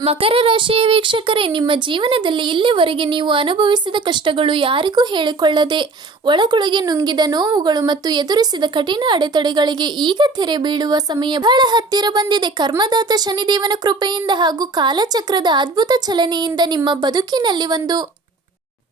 ಮಕರ ರಾಶಿಯ ವೀಕ್ಷಕರೇ, ನಿಮ್ಮ ಜೀವನದಲ್ಲಿ ಇಲ್ಲಿವರೆಗೆ ನೀವು ಅನುಭವಿಸಿದ ಕಷ್ಟಗಳು ಯಾರಿಗೂ ಹೇಳಿಕೊಳ್ಳದೆ ಒಳಗೊಳಗೆ ನುಂಗಿದ ನೋವುಗಳು ಮತ್ತು ಎದುರಿಸಿದ ಕಠಿಣ ಅಡೆತಡೆಗಳಿಗೆ ಈಗ ತೆರೆ ಬೀಳುವ ಸಮಯ ಬಹಳ ಹತ್ತಿರ ಬಂದಿದೆ. ಕರ್ಮದಾತ ಶನಿದೇವನ ಕೃಪೆಯಿಂದ ಹಾಗೂ ಕಾಲಚಕ್ರದ ಅದ್ಭುತ ಚಲನೆಯಿಂದ ನಿಮ್ಮ ಬದುಕಿನಲ್ಲಿ ಒಂದು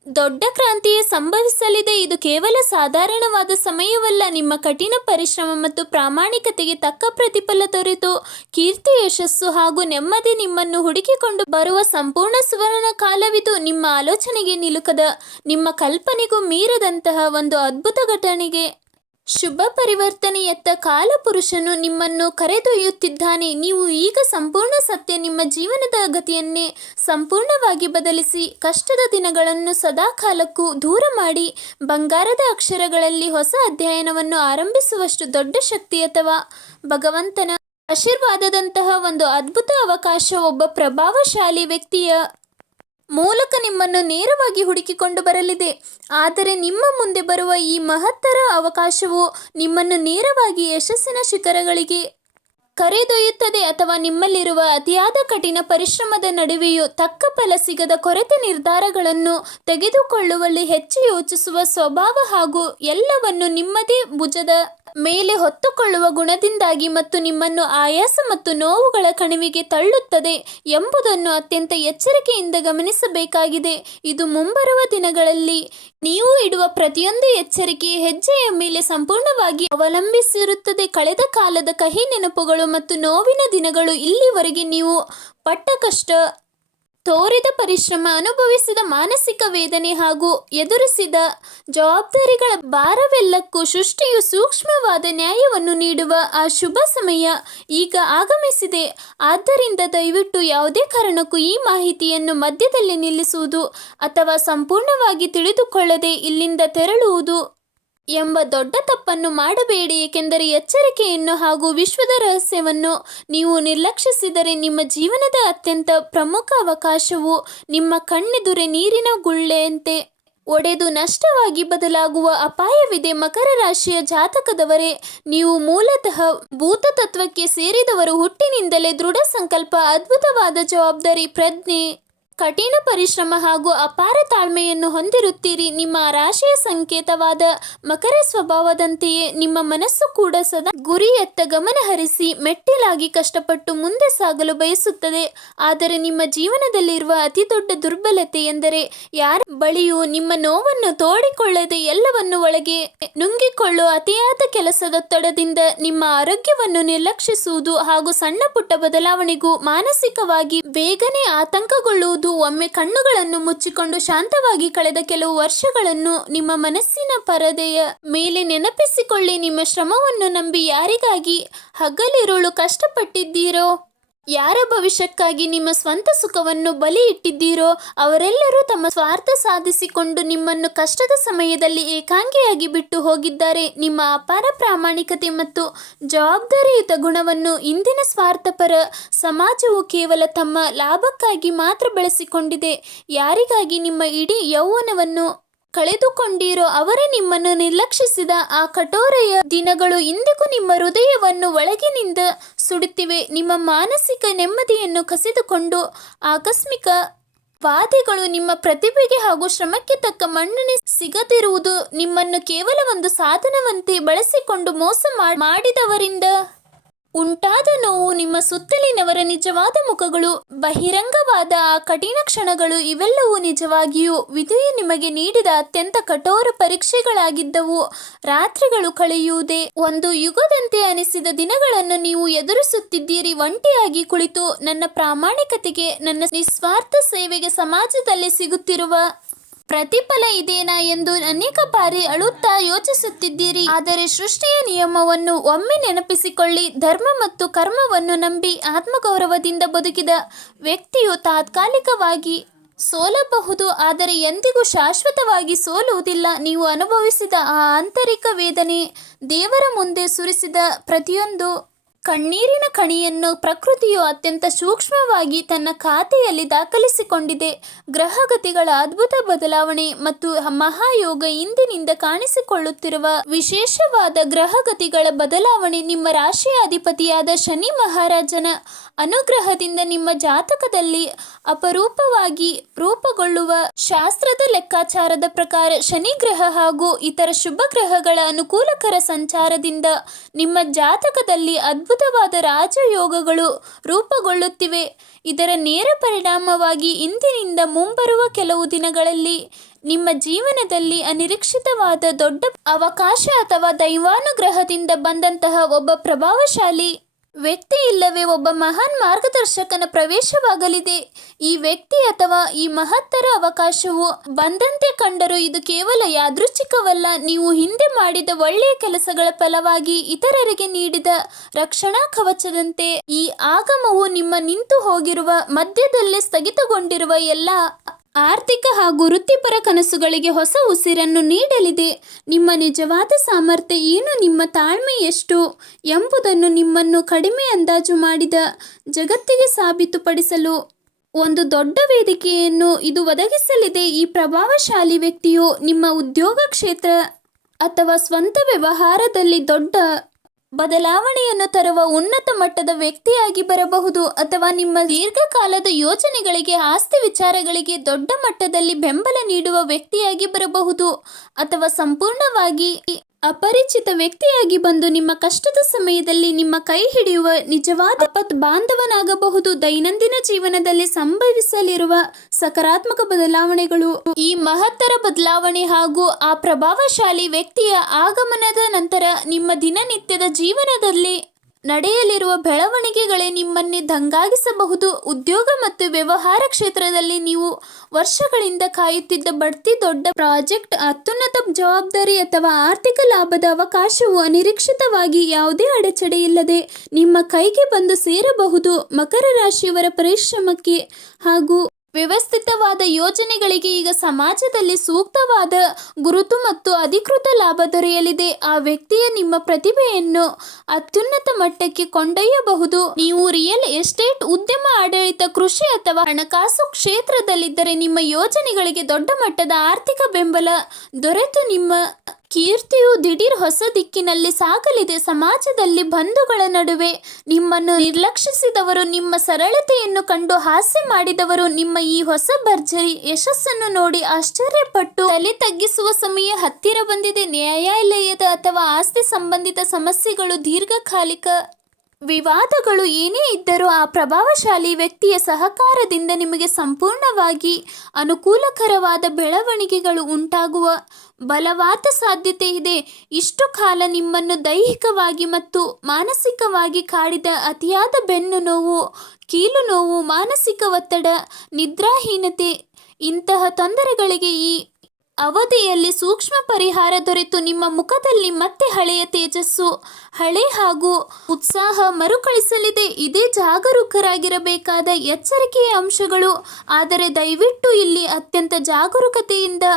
ದೊಡ್ಡ ಕ್ರಾಂತಿಯೇ ಸಂಭವಿಸಲಿದೆ. ಇದು ಕೇವಲ ಸಾಧಾರಣವಾದ ಸಮಯವಲ್ಲ. ನಿಮ್ಮ ಕಠಿಣ ಪರಿಶ್ರಮ ಮತ್ತು ಪ್ರಾಮಾಣಿಕತೆಗೆ ತಕ್ಕ ಪ್ರತಿಫಲ ದೊರೆತು ಕೀರ್ತಿ, ಯಶಸ್ಸು ಹಾಗೂ ನೆಮ್ಮದಿ ನಿಮ್ಮನ್ನು ಹುಡುಕಿಕೊಂಡು ಬರುವ ಸಂಪೂರ್ಣ ಸುವರ್ಣ ಕಾಲವಿದು. ನಿಮ್ಮ ಆಲೋಚನೆಗೆ ನಿಲುಕದ, ನಿಮ್ಮ ಕಲ್ಪನೆಗೂ ಮೀರದಂತಹ ಒಂದು ಅದ್ಭುತ ಘಟನೆಗೆ ಶುಭ ಪರಿವರ್ತನೆಯತ್ತ ಕಾಲಪುರುಷನು ನಿಮ್ಮನ್ನು ಕರೆದೊಯ್ಯುತ್ತಿದ್ದಾನೆ. ನೀವು ಈಗ ಸಂಪೂರ್ಣ ಸತ್ಯ ನಿಮ್ಮ ಜೀವನದ ಗತಿಯನ್ನೇ ಸಂಪೂರ್ಣವಾಗಿ ಬದಲಿಸಿ ಕಷ್ಟದ ದಿನಗಳನ್ನು ಸದಾಕಾಲಕ್ಕೂ ದೂರ ಮಾಡಿ ಬಂಗಾರದ ಅಕ್ಷರಗಳಲ್ಲಿ ಹೊಸ ಅಧ್ಯಯನವನ್ನು ಆರಂಭಿಸುವಷ್ಟು ದೊಡ್ಡ ಶಕ್ತಿ ಅಥವಾ ಭಗವಂತನ ಆಶೀರ್ವಾದದಂತಹ ಒಂದು ಅದ್ಭುತ ಅವಕಾಶ ಒಬ್ಬ ಪ್ರಭಾವಶಾಲಿ ವ್ಯಕ್ತಿಯ ಮೂಲಕ ನಿಮ್ಮನ್ನು ನೇರವಾಗಿ ಹುಡುಕಿಕೊಂಡು ಬರಲಿದೆ. ಆದರೆ ನಿಮ್ಮ ಮುಂದೆ ಬರುವ ಈ ಮಹತ್ತರ ಅವಕಾಶವು ನಿಮ್ಮನ್ನು ನೇರವಾಗಿ ಯಶಸ್ಸಿನ ಶಿಖರಗಳಿಗೆ ಕರೆದೊಯ್ಯುತ್ತದೆ ಅಥವಾ ನಿಮ್ಮಲ್ಲಿರುವ ಅತಿಯಾದ ಕಠಿಣ ಪರಿಶ್ರಮದ ನಡುವೆಯೂ ತಕ್ಕ ಫಲ ಸಿಗದ ಕೊರತೆ ನಿರ್ಧಾರಗಳನ್ನು ತೆಗೆದುಕೊಳ್ಳುವಲ್ಲಿ ಹೆಚ್ಚು ಯೋಚಿಸುವ ಸ್ವಭಾವ ಹಾಗೂ ಎಲ್ಲವನ್ನು ನಿಮ್ಮದೇ ಭುಜದ ಮೇಲೆ ಹೊತ್ತುಕೊಳ್ಳುವ ಗುಣದಿಂದಾಗಿ ಮತ್ತು ನಿಮ್ಮನ್ನು ಆಯಾಸ ಮತ್ತು ನೋವುಗಳ ಕಣಿವೆಗೆ ತಳ್ಳುತ್ತದೆ ಎಂಬುದನ್ನು ಅತ್ಯಂತ ಎಚ್ಚರಿಕೆಯಿಂದ ಗಮನಿಸಬೇಕಾಗಿದೆ. ಇದು ಮುಂಬರುವ ದಿನಗಳಲ್ಲಿ ನೀವು ಇಡುವ ಪ್ರತಿಯೊಂದು ಎಚ್ಚರಿಕೆಯ ಹೆಜ್ಜೆಯ ಮೇಲೆ ಸಂಪೂರ್ಣವಾಗಿ ಅವಲಂಬಿಸಿರುತ್ತದೆ. ಕಳೆದ ಕಾಲದ ಕಹಿ ನೆನಪುಗಳು ಮತ್ತು ನೋವಿನ ದಿನಗಳು, ಇಲ್ಲಿವರೆಗೆ ನೀವು ಪಟ್ಟ ಕಷ್ಟ, ತೋರಿದ ಪರಿಶ್ರಮ, ಅನುಭವಿಸಿದ ಮಾನಸಿಕ ವೇದನೆ ಹಾಗೂ ಎದುರಿಸಿದ ಜವಾಬ್ದಾರಿಗಳ ಭಾರವೆಲ್ಲಕ್ಕೂ ಸೃಷ್ಟಿಯು ಸೂಕ್ಷ್ಮವಾದ ನ್ಯಾಯವನ್ನು ನೀಡುವ ಆ ಶುಭ ಸಮಯ ಈಗ ಆಗಮಿಸಿದೆ. ಆದ್ದರಿಂದ ದಯವಿಟ್ಟು ಯಾವುದೇ ಕಾರಣಕ್ಕೂ ಈ ಮಾಹಿತಿಯನ್ನು ಮಧ್ಯದಲ್ಲಿ ನಿಲ್ಲಿಸುವುದು ಅಥವಾ ಸಂಪೂರ್ಣವಾಗಿ ತಿಳಿದುಕೊಳ್ಳದೆ ಇಲ್ಲಿಂದ ತೆರಳುವುದು ಎಂಬ ದೊಡ್ಡ ತಪ್ಪನ್ನು ಮಾಡಬೇಡಿ. ಏಕೆಂದರೆ ಎಚ್ಚರಿಕೆಯನ್ನು ಹಾಗೂ ವಿಶ್ವದ ರಹಸ್ಯವನ್ನು ನೀವು ನಿರ್ಲಕ್ಷಿಸಿದರೆ ನಿಮ್ಮ ಜೀವನದ ಅತ್ಯಂತ ಪ್ರಮುಖ ಅವಕಾಶವು ನಿಮ್ಮ ಕಣ್ಣೆದುರೇ ನೀರಿನ ಗುಳ್ಳೆಯಂತೆ ಒಡೆದು ನಷ್ಟವಾಗಿ ಬದಲಾಗುವ ಅಪಾಯವಿದೆ. ಮಕರ ರಾಶಿಯ ಜಾತಕದವರೇ, ನೀವು ಮೂಲತಃ ಭೂತ ತತ್ವಕ್ಕೆ ಸೇರಿದವರು. ಹುಟ್ಟಿನಿಂದಲೇ ದೃಢ ಸಂಕಲ್ಪ, ಅದ್ಭುತವಾದ ಜವಾಬ್ದಾರಿ ಪ್ರಜ್ಞೆ, ಕಠಿಣ ಪರಿಶ್ರಮ ಹಾಗೂ ಅಪಾರ ತಾಳ್ಮೆಯನ್ನು ಹೊಂದಿರುತ್ತೀರಿ. ನಿಮ್ಮ ರಾಶಿಯ ಸಂಕೇತವಾದ ಮಕರ ಸ್ವಭಾವದಂತೆಯೇ ನಿಮ್ಮ ಮನಸ್ಸು ಕೂಡ ಸದಾ ಗುರಿಯತ್ತ ಗಮನ ಹರಿಸಿ ಮೆಟ್ಟಿಲಾಗಿ ಕಷ್ಟಪಟ್ಟು ಮುಂದೆ ಸಾಗಲು ಬಯಸುತ್ತದೆ. ಆದರೆ ನಿಮ್ಮ ಜೀವನದಲ್ಲಿರುವ ಅತಿ ದೊಡ್ಡ ದುರ್ಬಲತೆ ಎಂದರೆ ಯಾರ ಬಳಿಯೂ ನಿಮ್ಮ ನೋವನ್ನು ತೋಡಿಕೊಳ್ಳದೆ ಎಲ್ಲವನ್ನು ಒಳಗೆ ನುಂಗಿಕೊಳ್ಳುವ ಅತಿಯಾದ ಕೆಲಸದೊತ್ತಡದಿಂದ ನಿಮ್ಮ ಆರೋಗ್ಯವನ್ನು ನಿರ್ಲಕ್ಷಿಸುವುದು ಹಾಗೂ ಸಣ್ಣ ಪುಟ್ಟ ಬದಲಾವಣೆಗೂ ಮಾನಸಿಕವಾಗಿ ಬೇಗನೆ ಆತಂಕಗೊಳ್ಳುವುದು. ಒಮ್ಮೆ ಕಣ್ಣುಗಳನ್ನು ಮುಚ್ಚಿಕೊಂಡು ಶಾಂತವಾಗಿ ಕಳೆದ ಕೆಲವು ವರ್ಷಗಳನ್ನು ನಿಮ್ಮ ಮನಸ್ಸಿನ ಪರದೆಯ ಮೇಲೆ ನೆನಪಿಸಿಕೊಳ್ಳಿ. ನಿಮ್ಮ ಶ್ರಮವನ್ನು ನಂಬಿ ಯಾರಿಗಾಗಿ ಹಗಲಿರುಳು ಕಷ್ಟಪಟ್ಟಿದ್ದೀರೋ, ಯಾರ ಭವಿಷ್ಯಕ್ಕಾಗಿ ನಿಮ್ಮ ಸ್ವಂತ ಸುಖವನ್ನು ಬಲಿ ಇಟ್ಟಿದ್ದೀರೋ, ಅವರೆಲ್ಲರೂ ತಮ್ಮ ಸ್ವಾರ್ಥ ಸಾಧಿಸಿಕೊಂಡು ನಿಮ್ಮನ್ನು ಕಷ್ಟದ ಸಮಯದಲ್ಲಿ ಏಕಾಂಗಿಯಾಗಿ ಬಿಟ್ಟು ಹೋಗಿದ್ದಾರೆ. ನಿಮ್ಮ ಅಪಾರ ಪ್ರಾಮಾಣಿಕತೆ ಮತ್ತು ಜವಾಬ್ದಾರಿಯುತ ಗುಣವನ್ನು ಇಂದಿನ ಸ್ವಾರ್ಥಪರ ಸಮಾಜವು ಕೇವಲ ತಮ್ಮ ಲಾಭಕ್ಕಾಗಿ ಮಾತ್ರ ಬಳಸಿಕೊಂಡಿದೆ. ಯಾರಿಗಾಗಿ ನಿಮ್ಮ ಇಡೀ ಯೌವನವನ್ನು ಕಳೆದುಕೊಂಡಿರೋ ಅವರೇ ನಿಮ್ಮನ್ನು ನಿರ್ಲಕ್ಷಿಸಿದ ಆ ಕಠೋರೆಯ ದಿನಗಳು ಇಂದಿಗೂ ನಿಮ್ಮ ಹೃದಯವನ್ನು ಒಳಗಿನಿಂದ ಸುಡುತ್ತಿವೆ. ನಿಮ್ಮ ಮಾನಸಿಕ ನೆಮ್ಮದಿಯನ್ನು ಕಸಿದುಕೊಂಡು ಆಕಸ್ಮಿಕ ವಾದಿಗಳು ನಿಮ್ಮ ಪ್ರತಿಭೆಗೆ ಹಾಗೂ ಶ್ರಮಕ್ಕೆ ತಕ್ಕ ಮನ್ನಣೆ ಸಿಗದಿರುವುದು, ನಿಮ್ಮನ್ನು ಕೇವಲ ಒಂದು ಸಾಧನವಂತೆ ಬಳಸಿಕೊಂಡು ಮೋಸ ಮಾಡಿದವರಿಂದ ಉಂಟಾದ ನೋವು, ನಿಮ್ಮ ಸುತ್ತಲಿನವರ ನಿಜವಾದ ಮುಖಗಳು, ಬಹಿರಂಗವಾದ ಆ ಕಠಿಣ ಕ್ಷಣಗಳು, ಇವೆಲ್ಲವೂ ನಿಜವಾಗಿಯೂ ವಿಧಿಯು ನಿಮಗೆ ನೀಡಿದ ಅತ್ಯಂತ ಕಠೋರ ಪರೀಕ್ಷೆಗಳಾಗಿದ್ದವು. ರಾತ್ರಿಗಳು ಕಳೆಯುವುದೇ ಒಂದು ಯುಗದಂತೆ ಅನಿಸಿದ ದಿನಗಳನ್ನು ನೀವು ಎದುರಿಸುತ್ತಿದ್ದೀರಿ. ಒಂಟಿಯಾಗಿ ಕುಳಿತು ನನ್ನ ಪ್ರಾಮಾಣಿಕತೆಗೆ, ನನ್ನ ನಿಸ್ವಾರ್ಥ ಸೇವೆಗೆ ಸಮಾಜದಲ್ಲಿ ಸಿಗುತ್ತಿರುವ ಪ್ರತಿಫಲ ಇದೇನಾ ಎಂದು ಅನೇಕ ಬಾರಿ ಅಳುತ್ತಾ ಯೋಚಿಸುತ್ತಿದ್ದೀರಿ. ಆದರೆ ಸೃಷ್ಟಿಯ ನಿಯಮವನ್ನು ಒಮ್ಮೆ ನೆನಪಿಸಿಕೊಳ್ಳಿ. ಧರ್ಮ ಮತ್ತು ಕರ್ಮವನ್ನು ನಂಬಿ ಆತ್ಮಗೌರವದಿಂದ ಬದುಕಿದ ವ್ಯಕ್ತಿಯು ತಾತ್ಕಾಲಿಕವಾಗಿ ಸೋಲಬಹುದು, ಆದರೆ ಎಂದಿಗೂ ಶಾಶ್ವತವಾಗಿ ಸೋಲುವುದಿಲ್ಲ. ನೀವು ಅನುಭವಿಸಿದ ಆ ಆಂತರಿಕ ವೇದನೆ, ದೇವರ ಮುಂದೆ ಸುರಿಸಿದ ಪ್ರತಿಯೊಂದು ಕಣ್ಣೀರಿನ ಕಣಿಯನ್ನು ಪ್ರಕೃತಿಯು ಅತ್ಯಂತ ಸೂಕ್ಷ್ಮವಾಗಿ ತನ್ನ ಖಾತೆಯಲ್ಲಿ ದಾಖಲಿಸಿಕೊಂಡಿದೆ. ಗ್ರಹಗತಿಗಳ ಅದ್ಭುತ ಬದಲಾವಣೆ ಮತ್ತು ಮಹಾಯೋಗ ಇಂದಿನಿಂದ ಕಾಣಿಸಿಕೊಳ್ಳುತ್ತಿರುವ ವಿಶೇಷವಾದ ಗ್ರಹಗತಿಗಳ ಬದಲಾವಣೆ ನಿಮ್ಮ ರಾಶಿಯ ಅಧಿಪತಿಯಾದ ಶನಿ ಮಹಾರಾಜನ ಅನುಗ್ರಹದಿಂದ ನಿಮ್ಮ ಜಾತಕದಲ್ಲಿ ಅಪರೂಪವಾಗಿ ರೂಪುಗೊಳ್ಳುವ ಶಾಸ್ತ್ರದ ಲೆಕ್ಕಾಚಾರದ ಪ್ರಕಾರ ಶನಿ ಗ್ರಹ ಹಾಗೂ ಇತರ ಶುಭ ಗ್ರಹಗಳ ಅನುಕೂಲಕರ ಸಂಚಾರದಿಂದ ನಿಮ್ಮ ಜಾತಕದಲ್ಲಿ ಅದ್ಭುತವಾದ ರಾಜಯೋಗಗಳು ರೂಪುಗೊಳ್ಳುತ್ತಿವೆ. ಇದರ ನೇರ ಪರಿಣಾಮವಾಗಿ ಇಂದಿನಿಂದ ಮುಂಬರುವ ಕೆಲವು ದಿನಗಳಲ್ಲಿ ನಿಮ್ಮ ಜೀವನದಲ್ಲಿ ಅನಿರೀಕ್ಷಿತವಾದ ದೊಡ್ಡ ಅವಕಾಶ ಅಥವಾ ದೈವಾನುಗ್ರಹದಿಂದ ಬಂದಂತಹ ಒಬ್ಬ ಪ್ರಭಾವಶಾಲಿ ವ್ಯಕ್ತಿ ಇಲ್ಲವೇ ಒಬ್ಬ ಮಹಾನ್ ಮಾರ್ಗದರ್ಶಕನ ಪ್ರವೇಶವಾಗಲಿದೆ. ಈ ವ್ಯಕ್ತಿ ಅಥವಾ ಈ ಮಹತ್ತರ ಅವಕಾಶವು ಬಂದಂತೆ ಕಂಡರೂ ಇದು ಕೇವಲ ಯಾದೃಚ್ಛಿಕವಲ್ಲ. ನೀವು ಹಿಂದೆ ಮಾಡಿದ ಒಳ್ಳೆಯ ಕೆಲಸಗಳ ಫಲವಾಗಿ ಇತರರಿಗೆ ನೀಡಿದ ರಕ್ಷಣಾ ಕವಚದಂತೆ ಈ ಆಗಮವು ನಿಮ್ಮ ನಿಂತು ಹೋಗಿರುವ ಮಧ್ಯದಲ್ಲೇ ಸ್ಥಗಿತಗೊಂಡಿರುವ ಎಲ್ಲ ಆರ್ಥಿಕ ಹಾಗೂ ವೃತ್ತಿಪರ ಕನಸುಗಳಿಗೆ ಹೊಸ ಉಸಿರನ್ನು ನೀಡಲಿದೆ. ನಿಮ್ಮ ನಿಜವಾದ ಸಾಮರ್ಥ್ಯ ಏನು, ನಿಮ್ಮ ತಾಳ್ಮೆ ಎಷ್ಟು ಎಂಬುದನ್ನು ನಿಮ್ಮನ್ನು ಕಡಿಮೆ ಅಂದಾಜು ಮಾಡಿದ ಜಗತ್ತಿಗೆ ಸಾಬೀತುಪಡಿಸಲು ಒಂದು ದೊಡ್ಡ ವೇದಿಕೆಯನ್ನು ಇದು ಒದಗಿಸಲಿದೆ. ಈ ಪ್ರಭಾವಶಾಲಿ ವ್ಯಕ್ತಿಯು ನಿಮ್ಮ ಉದ್ಯೋಗ ಕ್ಷೇತ್ರ ಅಥವಾ ಸ್ವಂತ ವ್ಯವಹಾರದಲ್ಲಿ ದೊಡ್ಡ ಬದಲಾವಣೆಯನ್ನು ತರುವ ಉನ್ನತ ಮಟ್ಟದ ವ್ಯಕ್ತಿಯಾಗಿ ಬರಬಹುದು, ಅಥವಾ ನಿಮ್ಮ ದೀರ್ಘಕಾಲದ ಯೋಜನೆಗಳಿಗೆ ಆಸ್ತಿ ವಿಚಾರಗಳಿಗೆ ದೊಡ್ಡ ಮಟ್ಟದಲ್ಲಿ ಬೆಂಬಲ ನೀಡುವ ವ್ಯಕ್ತಿಯಾಗಿ ಬರಬಹುದು, ಅಥವಾ ಸಂಪೂರ್ಣವಾಗಿ ಅಪರಿಚಿತ ವ್ಯಕ್ತಿಯಾಗಿ ಬಂದು ನಿಮ್ಮ ಕಷ್ಟದ ಸಮಯದಲ್ಲಿ ನಿಮ್ಮ ಕೈ ಹಿಡಿಯುವ ನಿಜವಾದ ಬಾಂಧವನಾಗಬಹುದು. ದೈನಂದಿನ ಜೀವನದಲ್ಲಿ ಸಂಭವಿಸಲಿರುವ ಸಕಾರಾತ್ಮಕ ಬದಲಾವಣೆಗಳು, ಈ ಮಹತ್ತರ ಬದಲಾವಣೆ ಹಾಗೂ ಆ ಪ್ರಭಾವಶಾಲಿ ವ್ಯಕ್ತಿಯ ಆಗಮನದ ನಂತರ ನಿಮ್ಮ ದಿನನಿತ್ಯದ ಜೀವನದಲ್ಲಿ ನಡೆಯಲಿರುವ ಬೆಳವಣಿಗೆಗಳೇ ನಿಮ್ಮನ್ನೇ ದಂಗಾಗಿಸಬಹುದು. ಉದ್ಯೋಗ ಮತ್ತು ವ್ಯವಹಾರ ಕ್ಷೇತ್ರದಲ್ಲಿ ನೀವು ವರ್ಷಗಳಿಂದ ಕಾಯುತ್ತಿದ್ದ ಬಡ್ತಿ, ದೊಡ್ಡ ಪ್ರಾಜೆಕ್ಟ್, ಅತ್ಯುನ್ನತ ಜವಾಬ್ದಾರಿ ಅಥವಾ ಆರ್ಥಿಕ ಲಾಭದ ಅವಕಾಶವು ಅನಿರೀಕ್ಷಿತವಾಗಿ ಯಾವುದೇ ಅಡೆತಡೆಯಿಲ್ಲದೆ ನಿಮ್ಮ ಕೈಗೆ ಬಂದು ಸೇರಬಹುದು. ಮಕರ ರಾಶಿಯವರ ಪರಿಶ್ರಮಕ್ಕೆ ಹಾಗೂ ವ್ಯವಸ್ಥಿತವಾದ ಯೋಜನೆಗಳಿಗೆ ಈಗ ಸಮಾಜದಲ್ಲಿ ಸೂಕ್ತವಾದ ಗುರುತು ಮತ್ತು ಅಧಿಕೃತ ಲಾಭ ದೊರೆಯಲಿದೆ. ಆ ವ್ಯಕ್ತಿಯ ನಿಮ್ಮ ಪ್ರತಿಭೆಯನ್ನು ಅತ್ಯುನ್ನತ ಮಟ್ಟಕ್ಕೆ ಕೊಂಡೊಯ್ಯಬಹುದು. ನೀವು ರಿಯಲ್ ಎಸ್ಟೇಟ್, ಉದ್ಯಮ, ಆಡಳಿತ, ಕೃಷಿ ಅಥವಾ ಹಣಕಾಸು ಕ್ಷೇತ್ರದಲ್ಲಿದ್ದರೆ ನಿಮ್ಮ ಯೋಜನೆಗಳಿಗೆ ದೊಡ್ಡ ಮಟ್ಟದ ಆರ್ಥಿಕ ಬೆಂಬಲ ದೊರೆತು ನಿಮ್ಮ ಕೀರ್ತಿಯು ದಿಢೀರ್ ಹೊಸ ದಿಕ್ಕಿನಲ್ಲಿ ಸಾಗಲಿದೆ. ಸಮಾಜದಲ್ಲಿ ಬಂಧುಗಳ ನಡುವೆ ನಿಮ್ಮನ್ನು ನಿರ್ಲಕ್ಷಿಸಿದವರು, ನಿಮ್ಮ ಸರಳತೆಯನ್ನು ಕಂಡು ಹಾಸ್ಯ ಮಾಡಿದವರು ನಿಮ್ಮ ಈ ಹೊಸ ಭರ್ಜರಿ ಯಶಸ್ಸನ್ನು ನೋಡಿ ಆಶ್ಚರ್ಯಪಟ್ಟು ತಲೆ ತಗ್ಗಿಸುವ ಸಮಯ ಹತ್ತಿರ ಬಂದಿದೆ. ನ್ಯಾಯಾಲಯದ ಅಥವಾ ಆಸ್ತಿ ಸಂಬಂಧಿತ ಸಮಸ್ಯೆಗಳು, ದೀರ್ಘಕಾಲಿಕ ವಿವಾದಗಳು ಏನೇ ಇದ್ದರೂ ಆ ಪ್ರಭಾವಶಾಲಿ ವ್ಯಕ್ತಿಯ ಸಹಕಾರದಿಂದ ನಿಮಗೆ ಸಂಪೂರ್ಣವಾಗಿ ಅನುಕೂಲಕರವಾದ ಬೆಳವಣಿಗೆಗಳು ಉಂಟಾಗುವ ಬಲವಾದ ಸಾಧ್ಯತೆ ಇದೆ. ಇಷ್ಟು ಕಾಲ ನಿಮ್ಮನ್ನು ದೈಹಿಕವಾಗಿ ಮತ್ತು ಮಾನಸಿಕವಾಗಿ ಕಾಡಿದ ಅತಿಯಾದ ಬೆನ್ನು ನೋವು, ಕೀಲು ನೋವು, ಮಾನಸಿಕ ಒತ್ತಡ, ನಿದ್ರಾಹೀನತೆ ಇಂತಹ ತೊಂದರೆಗಳಿಗೆ ಈ ಅವಧಿಯಲ್ಲಿ ಸೂಕ್ಷ್ಮ ಪರಿಹಾರ ದೊರೆತು ನಿಮ್ಮ ಮುಖದಲ್ಲಿ ಮತ್ತೆ ಹಳೆಯ ತೇಜಸ್ಸು, ಹಳೆ ಹಾಗೂ ಉತ್ಸಾಹ ಮರುಕಳಿಸಲಿದೆ. ಇದೇ ಜಾಗರೂಕರಾಗಿರಬೇಕಾದ ಎಚ್ಚರಿಕೆಯ ಅಂಶಗಳು. ಆದರೆ ದಯವಿಟ್ಟು ಇಲ್ಲಿ ಅತ್ಯಂತ ಜಾಗರೂಕತೆಯಿಂದ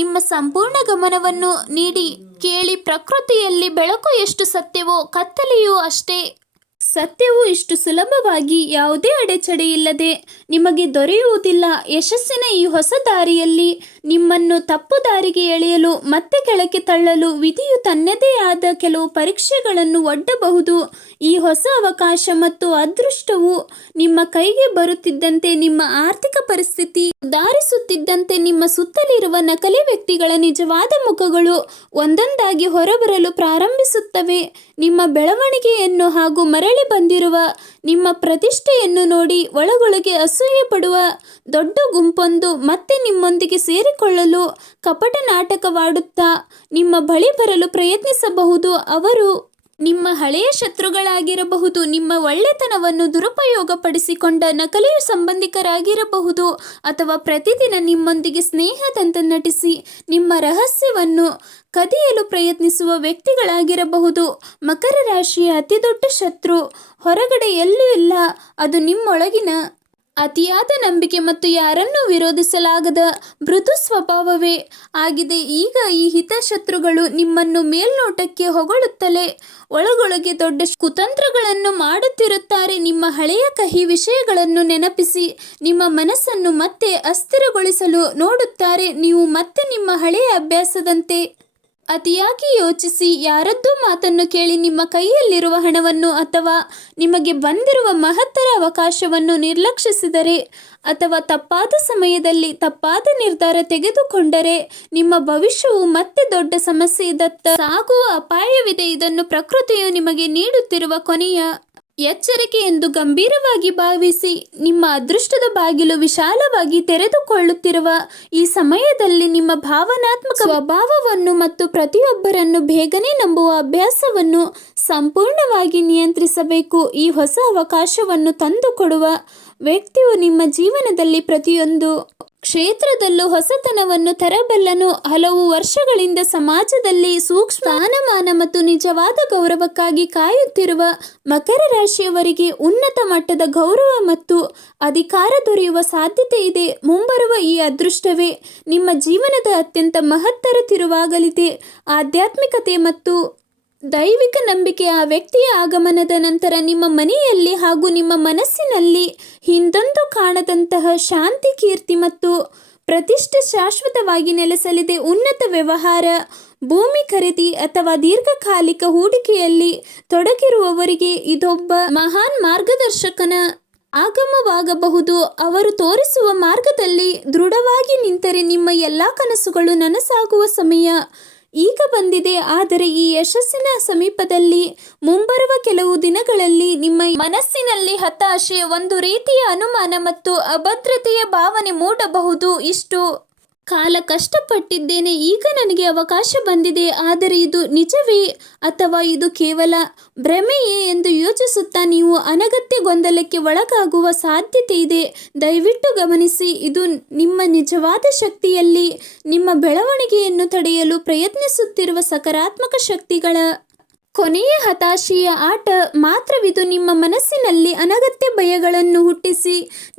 ನಿಮ್ಮ ಸಂಪೂರ್ಣ ಗಮನವನ್ನು ನೀಡಿ ಕೇಳಿ. ಪ್ರಕೃತಿಯಲ್ಲಿ ಬೆಳಕು ಎಷ್ಟು ಸತ್ಯವೋ ಕತ್ತಲೆಯೂ ಅಷ್ಟೇ ಸತ್ಯವು ಇಷ್ಟು ಸುಲಭವಾಗಿ ಯಾವುದೇ ಅಡೆತಡೆಯಿಲ್ಲದೆ ನಿಮಗೆ ದೊರೆಯುವುದಿಲ್ಲ. ಯಶಸ್ಸಿನ ಈ ಹೊಸ ದಾರಿಯಲ್ಲಿ ನಿಮ್ಮನ್ನು ತಪ್ಪು ದಾರಿಗೆ ಎಳೆಯಲು ಮತ್ತೆ ಕೆಳಕ್ಕೆ ತಳ್ಳಲು ವಿಧಿಯು ತನ್ನದೇ ಆದ ಕೆಲವು ಪರೀಕ್ಷೆಗಳನ್ನು ಒಡ್ಡಬಹುದು. ಈ ಹೊಸ ಅವಕಾಶ ಮತ್ತು ಅದೃಷ್ಟವು ನಿಮ್ಮ ಕೈಗೆ ಬರುತ್ತಿದ್ದಂತೆ, ನಿಮ್ಮ ಆರ್ಥಿಕ ಪರಿಸ್ಥಿತಿ ಸುಧಾರಿಸುತ್ತಿದ್ದಂತೆ, ನಿಮ್ಮ ಸುತ್ತಲಿರುವ ನಕಲಿ ವ್ಯಕ್ತಿಗಳ ನಿಜವಾದ ಮುಖಗಳು ಒಂದೊಂದಾಗಿ ಹೊರಬರಲು ಪ್ರಾರಂಭಿಸುತ್ತವೆ. ನಿಮ್ಮ ಬೆಳವಣಿಗೆಯನ್ನು ಹಾಗೂ ಮರಳಿ ಬಂದಿರುವ ನಿಮ್ಮ ಪ್ರತಿಷ್ಠೆಯನ್ನು ನೋಡಿ ಒಳಗೊಳಗೆ ಅಸೂಯೆ ಪಡುವ ದೊಡ್ಡ ಗುಂಪೊಂದು ಮತ್ತೆ ನಿಮ್ಮೊಂದಿಗೆ ಸೇರಿಕೊಳ್ಳಲು ಕಪಟ ನಾಟಕವಾಡುತ್ತಾ ನಿಮ್ಮ ಬಳಿ ಬರಲು ಪ್ರಯತ್ನಿಸಬಹುದು. ಅವರು ನಿಮ್ಮ ಹಳೆಯ ಶತ್ರುಗಳಾಗಿರಬಹುದು, ನಿಮ್ಮ ಒಳ್ಳೆತನವನ್ನು ದುರುಪಯೋಗಪಡಿಸಿಕೊಂಡ ನಕಲಿ ಸಂಬಂಧಿಕರಾಗಿರಬಹುದು, ಅಥವಾ ಪ್ರತಿದಿನ ನಿಮ್ಮೊಂದಿಗೆ ಸ್ನೇಹದಂತೆ ನಟಿಸಿ ನಿಮ್ಮ ರಹಸ್ಯವನ್ನು ಕದಿಯಲು ಪ್ರಯತ್ನಿಸುವ ವ್ಯಕ್ತಿಗಳಾಗಿರಬಹುದು. ಮಕರ ರಾಶಿಯ ಅತಿದೊಡ್ಡ ಶತ್ರು ಹೊರಗಡೆ ಎಲ್ಲೂ ಇಲ್ಲ, ಅದು ನಿಮ್ಮೊಳಗಿನ ಅತಿಯಾದ ನಂಬಿಕೆ ಮತ್ತು ಯಾರನ್ನೂ ವಿರೋಧಿಸಲಾಗದ ಮೃದು ಸ್ವಭಾವವೇ ಆಗಿದೆ. ಈಗ ಈ ಹಿತಶತ್ರುಗಳು ನಿಮ್ಮನ್ನು ಮೇಲ್ನೋಟಕ್ಕೆ ಹೊಗಳುತ್ತಲೇ ಒಳಗೊಳಗೆ ದೊಡ್ಡ ಕುತಂತ್ರಗಳನ್ನು ಮಾಡುತ್ತಿರುತ್ತಾರೆ. ನಿಮ್ಮ ಹಳೆಯ ಕಹಿ ವಿಷಯಗಳನ್ನು ನೆನಪಿಸಿ ನಿಮ್ಮ ಮನಸ್ಸನ್ನು ಮತ್ತೆ ಅಸ್ಥಿರಗೊಳಿಸಲು ನೋಡುತ್ತಾರೆ. ನೀವು ಮತ್ತೆ ನಿಮ್ಮ ಹಳೆಯ ಅಭ್ಯಾಸದಂತೆ ಅತಿಯಾಗಿ ಯೋಚಿಸಿ ಯಾರದ್ದೂ ಮಾತನ್ನು ಕೇಳಿ ನಿಮ್ಮ ಕೈಯಲ್ಲಿರುವ ಹಣವನ್ನು ಅಥವಾ ನಿಮಗೆ ಬಂದಿರುವ ಮಹತ್ತರ ಅವಕಾಶವನ್ನು ನಿರ್ಲಕ್ಷಿಸಿದರೆ ಅಥವಾ ತಪ್ಪಾದ ಸಮಯದಲ್ಲಿ ತಪ್ಪಾದ ನಿರ್ಧಾರ ತೆಗೆದುಕೊಂಡರೆ ನಿಮ್ಮ ಭವಿಷ್ಯವು ಮತ್ತೆ ದೊಡ್ಡ ಸಮಸ್ಯೆಯದತ್ತ ಸಾಗುವ ಅಪಾಯವಿದೆ. ಇದನ್ನು ಪ್ರಕೃತಿಯು ನಿಮಗೆ ನೀಡುತ್ತಿರುವ ಕೊನೆಯ ಎಚ್ಚರಿಕೆ ಎಂದು ಗಂಭೀರವಾಗಿ ಭಾವಿಸಿ. ನಿಮ್ಮ ಅದೃಷ್ಟದ ಬಾಗಿಲು ವಿಶಾಲವಾಗಿ ತೆರೆದುಕೊಳ್ಳುತ್ತಿರುವ ಈ ಸಮಯದಲ್ಲಿ ನಿಮ್ಮ ಭಾವನಾತ್ಮಕ ಸ್ವಭಾವವನ್ನು ಮತ್ತು ಪ್ರತಿಯೊಬ್ಬರನ್ನು ಬೇಗನೆ ನಂಬುವ ಅಭ್ಯಾಸವನ್ನು ಸಂಪೂರ್ಣವಾಗಿ ನಿಯಂತ್ರಿಸಬೇಕು. ಈ ಹೊಸ ಅವಕಾಶವನ್ನು ತಂದುಕೊಡುವ ವ್ಯಕ್ತಿಯು ನಿಮ್ಮ ಜೀವನದಲ್ಲಿ ಪ್ರತಿಯೊಂದು ಕ್ಷೇತ್ರದಲ್ಲೂ ಹೊಸತನವನ್ನು ತರಬಲ್ಲನು. ಹಲವು ವರ್ಷಗಳಿಂದ ಸಮಾಜದಲ್ಲಿ ಸೂಕ್ಷ್ಮ ಸ್ಥಾನಮಾನ ಮತ್ತು ನಿಜವಾದ ಗೌರವಕ್ಕಾಗಿ ಕಾಯುತ್ತಿರುವ ಮಕರ ರಾಶಿಯವರಿಗೆ ಉನ್ನತ ಮಟ್ಟದ ಗೌರವ ಮತ್ತು ಅಧಿಕಾರ ದೊರೆಯುವ ಸಾಧ್ಯತೆ ಇದೆ. ಮುಂಬರುವ ಈ ಅದೃಷ್ಟವೇ ನಿಮ್ಮ ಜೀವನದ ಅತ್ಯಂತ ಮಹತ್ತರ ತಿರುವಾಗಲಿದೆ. ಆಧ್ಯಾತ್ಮಿಕತೆ ಮತ್ತು ದೈವಿಕ ನಂಬಿಕೆ ಆ ವ್ಯಕ್ತಿಯ ಆಗಮನದ ನಂತರ ನಿಮ್ಮ ಮನೆಯಲ್ಲಿ ಹಾಗೂ ನಿಮ್ಮ ಮನಸ್ಸಿನಲ್ಲಿ ಹಿಂದೆಂದೂ ಕಾಣದಂತಹ ಶಾಂತಿ, ಕೀರ್ತಿ ಮತ್ತು ಪ್ರತಿಷ್ಠೆ ಶಾಶ್ವತವಾಗಿ ನೆಲೆಸಲಿದೆ. ಉನ್ನತ ವ್ಯವಹಾರ, ಭೂಮಿ ಖರೀದಿ ಅಥವಾ ದೀರ್ಘಕಾಲಿಕ ಹೂಡಿಕೆಯಲ್ಲಿ ತೊಡಗಿರುವವರಿಗೆ ಇದೊಬ್ಬ ಮಹಾನ್ ಮಾರ್ಗದರ್ಶಕನ ಆಗಮವಾಗಬಹುದು. ಅವರು ತೋರಿಸುವ ಮಾರ್ಗದಲ್ಲಿ ದೃಢವಾಗಿ ನಿಂತರೆ ನಿಮ್ಮ ಎಲ್ಲ ಕನಸುಗಳು ನನಸಾಗುವ ಸಮಯ ಈಗ ಬಂದಿದೆ. ಆದರೆ ಈ ಯಶಸ್ಸಿನ ಸಮೀಪದಲ್ಲಿ ಮುಂಬರುವ ಕೆಲವು ದಿನಗಳಲ್ಲಿ ನಿಮ್ಮ ಮನಸ್ಸಿನಲ್ಲಿ ಹತಾಶೆ, ಒಂದು ರೀತಿಯ ಅನುಮಾನ ಮತ್ತು ಅಭದ್ರತೆಯ ಭಾವನೆ ಮೂಡಬಹುದು. ಇಷ್ಟು ಕಾಲ ಕಷ್ಟಪಟ್ಟಿದ್ದೇನೆ, ಈಗ ನನಗೆ ಅವಕಾಶ ಬಂದಿದೆ, ಆದರೆ ಇದು ನಿಜವೇ ಅಥವಾ ಇದು ಕೇವಲ ಭ್ರಮೆಯೇ ಎಂದು ಯೋಚಿಸುತ್ತಾ ನೀವು ಅನಗತ್ಯ ಗೊಂದಲಕ್ಕೆ ಒಳಗಾಗುವ ಸಾಧ್ಯತೆ ಇದೆ. ದಯವಿಟ್ಟು ಗಮನಿಸಿ, ಇದು ನಿಮ್ಮ ನಿಜವಾದ ಶಕ್ತಿಯಲ್ಲಿ ನಿಮ್ಮ ಬೆಳವಣಿಗೆಯನ್ನು ತಡೆಯಲು ಪ್ರಯತ್ನಿಸುತ್ತಿರುವ ಸಕಾರಾತ್ಮಕ ಶಕ್ತಿಗಳ ಕೊನೆಯ ಹತಾಶೆಯ ಆಟ ಮಾತ್ರವಿದು. ನಿಮ್ಮ ಮನಸ್ಸಿನಲ್ಲಿ ಅನಗತ್ಯ ಭಯಗಳನ್ನು ಹುಟ್ಟಿಸಿ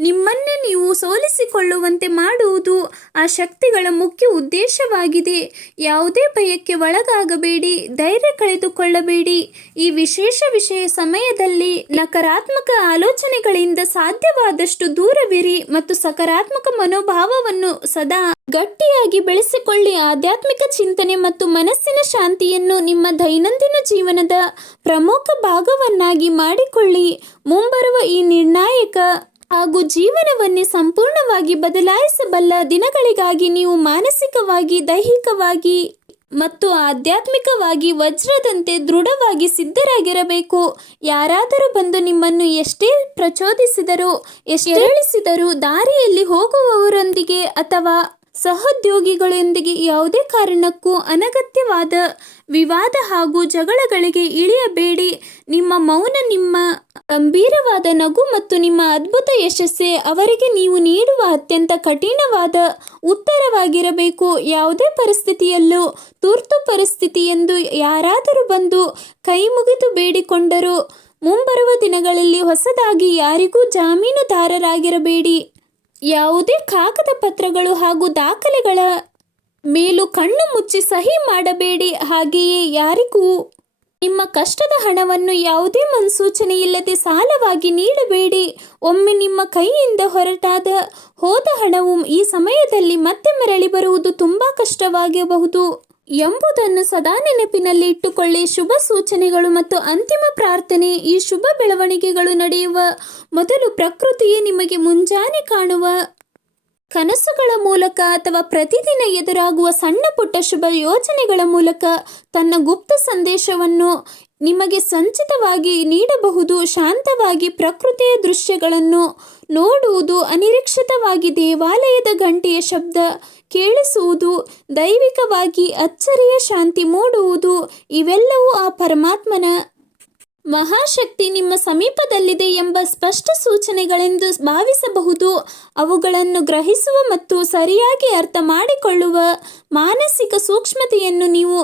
ನಿಮ್ಮನ್ನೇ ನೀವು ಸೋಲಿಸಿಕೊಳ್ಳುವಂತೆ ಮಾಡುವುದು ಆ ಶಕ್ತಿಗಳ ಮುಖ್ಯ ಉದ್ದೇಶವಾಗಿದೆ. ಯಾವುದೇ ಭಯಕ್ಕೆ ಒಳಗಾಗಬೇಡಿ, ಧೈರ್ಯ ಕಳೆದುಕೊಳ್ಳಬೇಡಿ. ಈ ವಿಶೇಷ ಸಮಯದಲ್ಲಿ ನಕಾರಾತ್ಮಕ ಆಲೋಚನೆಗಳಿಂದ ಸಾಧ್ಯವಾದಷ್ಟು ದೂರವಿರಿ ಮತ್ತು ಸಕಾರಾತ್ಮಕ ಮನೋಭಾವವನ್ನು ಸದಾ ಗಟ್ಟಿಯಾಗಿ ಬೆಳೆಸಿಕೊಳ್ಳಿ. ಆಧ್ಯಾತ್ಮಿಕ ಚಿಂತನೆ ಮತ್ತು ಮನಸ್ಸಿನ ಶಾಂತಿಯನ್ನು ನಿಮ್ಮ ದೈನಂದಿನ ಜೀವನದ ಪ್ರಮುಖ ಭಾಗವನ್ನಾಗಿ ಮಾಡಿಕೊಳ್ಳಿ. ಮುಂಬರುವ ಈ ನಿರ್ಣಾಯಕ ಹಾಗೂ ಜೀವನವನ್ನೇ ಸಂಪೂರ್ಣವಾಗಿ ಬದಲಾಯಿಸಬಲ್ಲ ದಿನಗಳಿಗಾಗಿ ನೀವು ಮಾನಸಿಕವಾಗಿ, ದೈಹಿಕವಾಗಿ ಮತ್ತು ಆಧ್ಯಾತ್ಮಿಕವಾಗಿ ವಜ್ರದಂತೆ ದೃಢವಾಗಿ ಸಿದ್ಧರಾಗಿರಬೇಕು. ಯಾರಾದರೂ ಬಂದು ನಿಮ್ಮನ್ನು ಎಷ್ಟೇ ಪ್ರಚೋದಿಸಿದರೂ, ಎಷ್ಟೆರಳಿಸಿದರೂ, ದಾರಿಯಲ್ಲಿ ಹೋಗುವವರೊಂದಿಗೆ ಅಥವಾ ಸಹೋದ್ಯೋಗಿಗಳೊಂದಿಗೆ ಯಾವುದೇ ಕಾರಣಕ್ಕೂ ಅನಗತ್ಯವಾದ ವಿವಾದ ಹಾಗೂ ಜಗಳಗಳಿಗೆ ಇಳಿಯಬೇಡಿ. ನಿಮ್ಮ ಮೌನ, ನಿಮ್ಮ ಗಂಭೀರವಾದ ನಗು ಮತ್ತು ನಿಮ್ಮ ಅದ್ಭುತ ಯಶಸ್ಸೇ ಅವರಿಗೆ ನೀವು ನೀಡುವ ಅತ್ಯಂತ ಕಠಿಣವಾದ ಉತ್ತರವಾಗಿರಬೇಕು. ಯಾವುದೇ ಪರಿಸ್ಥಿತಿಯಲ್ಲೂ ತುರ್ತು ಪರಿಸ್ಥಿತಿ ಎಂದು ಯಾರಾದರೂ ಬಂದು ಕೈಮುಗಿದು ಬೇಡಿಕೊಂಡರೂ ಮುಂಬರುವ ದಿನಗಳಲ್ಲಿ ಹೊಸದಾಗಿ ಯಾರಿಗೂ ಜಾಮೀನುದಾರರಾಗಿರಬೇಡಿ. ಯಾವುದೇ ಕಾಗದ ಪತ್ರಗಳು ಹಾಗೂ ದಾಖಲೆಗಳ ಮೇಲೂ ಕಣ್ಣು ಮುಚ್ಚಿ ಸಹಿ ಮಾಡಬೇಡಿ. ಹಾಗೆಯೇ ಯಾರಿಗೂ ನಿಮ್ಮ ಕಷ್ಟದ ಹಣವನ್ನು ಯಾವುದೇ ಮುನ್ಸೂಚನೆ ಇಲ್ಲದೆ ಸಾಲವಾಗಿ ನೀಡಬೇಡಿ. ಒಮ್ಮೆ ನಿಮ್ಮ ಕೈಯಿಂದ ಹೋದ ಹಣವು ಈ ಸಮಯದಲ್ಲಿ ಮತ್ತೆ ಮರಳಿ ಬರುವುದು ತುಂಬ ಕಷ್ಟವಾಗಬಹುದು ಎಂಬುದನ್ನು ಸದಾ ನೆನಪಿನಲ್ಲಿ ಇಟ್ಟುಕೊಳ್ಳಿ. ಶುಭ ಸೂಚನೆಗಳು ಮತ್ತು ಅಂತಿಮ ಪ್ರಾರ್ಥನೆ. ಈ ಶುಭ ಬೆಳವಣಿಗೆಗಳು ನಡೆಯುವ ಮೊದಲು ಪ್ರಕೃತಿಯೇ ನಿಮಗೆ ಮುಂಜಾನೆ ಕಾಣುವ ಕನಸುಗಳ ಮೂಲಕ ಅಥವಾ ಪ್ರತಿದಿನ ಎದುರಾಗುವ ಸಣ್ಣ ಪುಟ್ಟ ಶುಭ ಯೋಚನೆಗಳ ಮೂಲಕ ತನ್ನ ಗುಪ್ತ ಸಂದೇಶವನ್ನು ನಿಮಗೆ ಸಂಚಿತವಾಗಿ ನೀಡಬಹುದು. ಶಾಂತವಾಗಿ ಪ್ರಕೃತಿಯ ದೃಶ್ಯಗಳನ್ನು ನೋಡುವುದು, ಅನಿರೀಕ್ಷಿತವಾಗಿ ದೇವಾಲಯದ ಗಂಟೆಯ ಶಬ್ದ ಕೇಳಿಸುವುದು, ದೈವಿಕವಾಗಿ ಅಚ್ಚರಿಯ ಶಾಂತಿ ಮೂಡುವುದು, ಇವೆಲ್ಲವೂ ಆ ಪರಮಾತ್ಮನ ಮಹಾಶಕ್ತಿ ನಿಮ್ಮ ಸಮೀಪದಲ್ಲಿದೆ ಎಂಬ ಸ್ಪಷ್ಟ ಸೂಚನೆಗಳೆಂದು ಭಾವಿಸಬಹುದು. ಅವುಗಳನ್ನು ಗ್ರಹಿಸುವ ಮತ್ತು ಸರಿಯಾಗಿ ಅರ್ಥ ಮಾಡಿಕೊಳ್ಳುವ ಮಾನಸಿಕ ಸೂಕ್ಷ್ಮತೆಯನ್ನು ನೀವು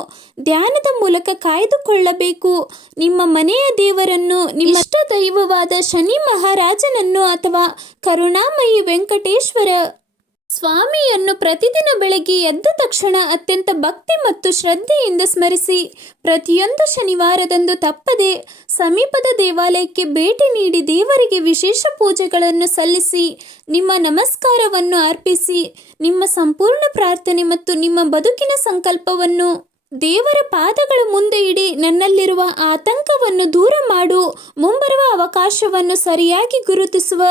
ಧ್ಯಾನದ ಮೂಲಕ ಕಾಯ್ದುಕೊಳ್ಳಬೇಕು. ನಿಮ್ಮ ಮನೆಯ ದೇವರನ್ನು, ನಿಮ್ಮ ಇಷ್ಟ ದೈವವಾದ ಶನಿ ಮಹಾರಾಜನನ್ನು ಅಥವಾ ಕರುಣಾಮಯಿ ವೆಂಕಟೇಶ್ವರ ಸ್ವಾಮಿಯನ್ನು ಪ್ರತಿದಿನ ಬೆಳಗ್ಗೆ ಎದ್ದ ತಕ್ಷಣ ಅತ್ಯಂತ ಭಕ್ತಿ ಮತ್ತು ಶ್ರದ್ಧೆಯಿಂದ ಸ್ಮರಿಸಿ. ಪ್ರತಿಯೊಂದು ಶನಿವಾರದಂದು ತಪ್ಪದೆ ಸಮೀಪದ ದೇವಾಲಯಕ್ಕೆ ಭೇಟಿ ನೀಡಿ ದೇವರಿಗೆ ವಿಶೇಷ ಪೂಜೆಗಳನ್ನು ಸಲ್ಲಿಸಿ ನಿಮ್ಮ ನಮಸ್ಕಾರವನ್ನು ಅರ್ಪಿಸಿ. ನಿಮ್ಮ ಸಂಪೂರ್ಣ ಪ್ರಾರ್ಥನೆ ಮತ್ತು ನಿಮ್ಮ ಬದುಕಿನ ಸಂಕಲ್ಪವನ್ನು ದೇವರ ಪಾದಗಳ ಮುಂದೆ ಇಡಿ. ನನ್ನಲ್ಲಿರುವ ಆತಂಕವನ್ನು ದೂರ ಮಾಡು, ಮುಂಬರುವ ಅವಕಾಶವನ್ನು ಸರಿಯಾಗಿ ಗುರುತಿಸುವ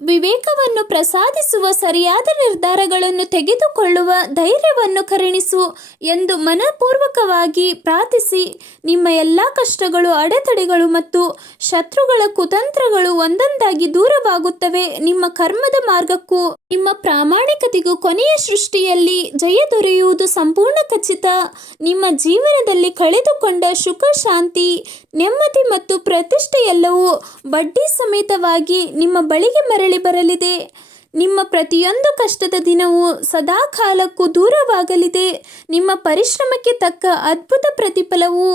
ವಿವೇಕವನ್ನು ಪ್ರಸಾದಿಸುವ, ಸರಿಯಾದ ನಿರ್ಧಾರಗಳನ್ನು ತೆಗೆದುಕೊಳ್ಳುವ ಧೈರ್ಯವನ್ನು ಕರುಣಿಸು ಎಂದು ಮನಪೂರ್ವಕವಾಗಿ ಪ್ರಾರ್ಥಿಸಿ. ನಿಮ್ಮ ಎಲ್ಲ ಕಷ್ಟಗಳು, ಅಡೆತಡೆಗಳು ಮತ್ತು ಶತ್ರುಗಳ ಕುತಂತ್ರಗಳು ಒಂದೊಂದಾಗಿ ದೂರವಾಗುತ್ತವೆ. ನಿಮ್ಮ ಕರ್ಮದ ಮಾರ್ಗಕ್ಕೂ ನಿಮ್ಮ ಪ್ರಾಮಾಣಿಕತೆಗೂ ಕೊನೆಯ ಸೃಷ್ಟಿಯಲ್ಲಿ ಜಯ ದೊರೆಯುವುದು ಸಂಪೂರ್ಣ ಖಚಿತ. ನಿಮ್ಮ ಜೀವನದಲ್ಲಿ ಕಳೆದುಕೊಂಡ ಸುಖ, ಶಾಂತಿ, ನೆಮ್ಮದಿ ಮತ್ತು ಪ್ರತಿಷ್ಠೆ ಎಲ್ಲವೂ ಬಡ್ಡಿ ಸಮೇತವಾಗಿ ನಿಮ್ಮ ಬಳಿಗೆ ಮರಳಿ ಬರಲಿದೆ. ನಿಮ್ಮ ಪ್ರತಿಯೊಂದು ಕಷ್ಟದ ದಿನವೂ ಸದಾಕಾಲಕ್ಕೂ ದೂರವಾಗಲಿದೆ. ನಿಮ್ಮ ಪರಿಶ್ರಮಕ್ಕೆ ತಕ್ಕ ಅದ್ಭುತ ಪ್ರತಿಫಲವು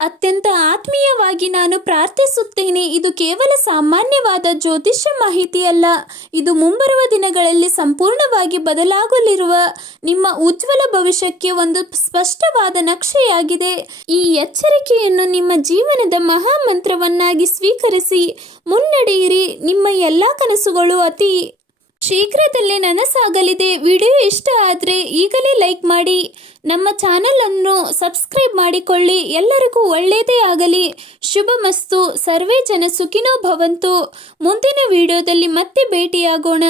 ಅತ್ಯಂತ ಆತ್ಮೀಯವಾಗಿ ನಾನು ಪ್ರಾರ್ಥಿಸುತ್ತೇನೆ. ಇದು ಕೇವಲ ಸಾಮಾನ್ಯವಾದ ಜ್ಯೋತಿಷ್ಯ ಮಾಹಿತಿಯಲ್ಲ, ಇದು ಮುಂಬರುವ ದಿನಗಳಲ್ಲಿ ಸಂಪೂರ್ಣವಾಗಿ ಬದಲಾಗಲಿರುವ ನಿಮ್ಮ ಉಜ್ವಲ ಭವಿಷ್ಯಕ್ಕೆ ಒಂದು ಸ್ಪಷ್ಟವಾದ ನಕ್ಷೆಯಾಗಿದೆ. ಈ ಎಚ್ಚರಿಕೆಯನ್ನು ನಿಮ್ಮ ಜೀವನದ ಮಹಾಮಂತ್ರವನ್ನಾಗಿ ಸ್ವೀಕರಿಸಿ ಮುನ್ನಡೆಯಿರಿ. ನಿಮ್ಮ ಎಲ್ಲ ಕನಸುಗಳು ಅತಿ ಶೀಘ್ರದಲ್ಲೇ ನನಸಾಗಲಿದೆ. ವಿಡಿಯೋ ಇಷ್ಟ ಆದರೆ ಈಗಲೇ ಲೈಕ್ ಮಾಡಿ, ನಮ್ಮ ಚಾನಲನ್ನು ಸಬ್ಸ್ಕ್ರೈಬ್ ಮಾಡಿಕೊಳ್ಳಿ. ಎಲ್ಲರಿಗೂ ಒಳ್ಳೆಯದೇ ಆಗಲಿ. ಶುಭಮಸ್ತು. ಸರ್ವೇ ಜನ ಸುಖಿನೋ ಭವಂತು. ಮುಂದಿನ ವಿಡಿಯೋದಲ್ಲಿ ಮತ್ತೆ ಭೇಟಿಯಾಗೋಣ.